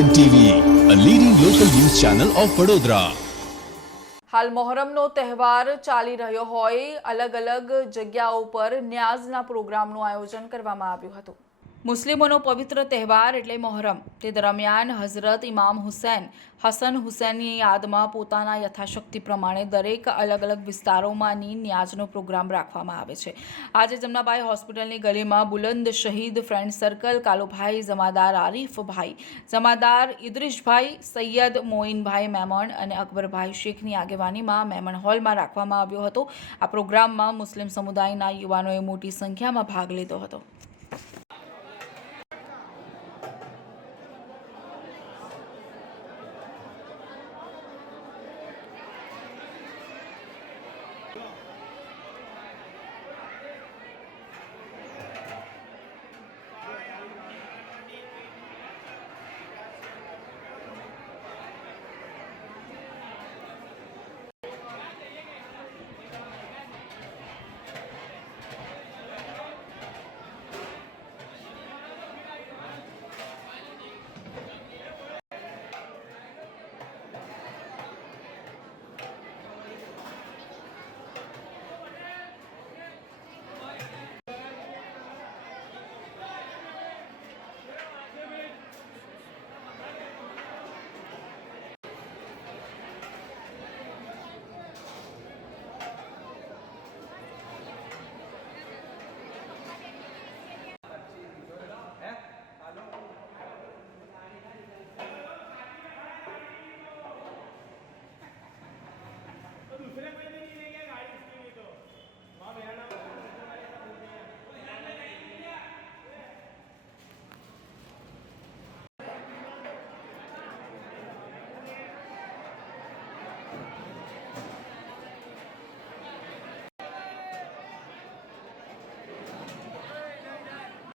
N TV a leading local news channel of Vadodara હાલ મોહરમનો તહેવાર ચાલી રહ્યો હોય અલગ અલગ જગ્યાઓ પર ન્યાઝના પ્રોગ્રામનું આયોજન કરવામાં આવ્યું હતું. મુસ્લિમોનો પવિત્ર તહેવાર એટલે મોહરમ. તે દરમિયાન હઝરત ઇમામ હુસૈન, હસન હુસૈનની યાદમાં પોતાના યથાશક્તિ પ્રમાણે દરેક અલગ અલગ વિસ્તારોમાંની ન્યાજનો પ્રોગ્રામ રાખવામાં આવે છે. આજે જમનાબાઈ હોસ્પિટલની ગલીમાં બુલંદ શહીદ ફ્રેન્ડ સર્કલ, કાલુભાઈ જમાદાર આરીફભાઈ, જમાદાર ઇદ્રિશભાઈ, સૈયદ મોઇનભાઈ મેમણ અને અકબરભાઈ શેખની આગેવાનીમાં મેમણ હોલમાં રાખવામાં આવ્યો હતો. આ પ્રોગ્રામમાં મુસ્લિમ સમુદાયના યુવાનોએ મોટી સંખ્યામાં ભાગ લીધો હતો.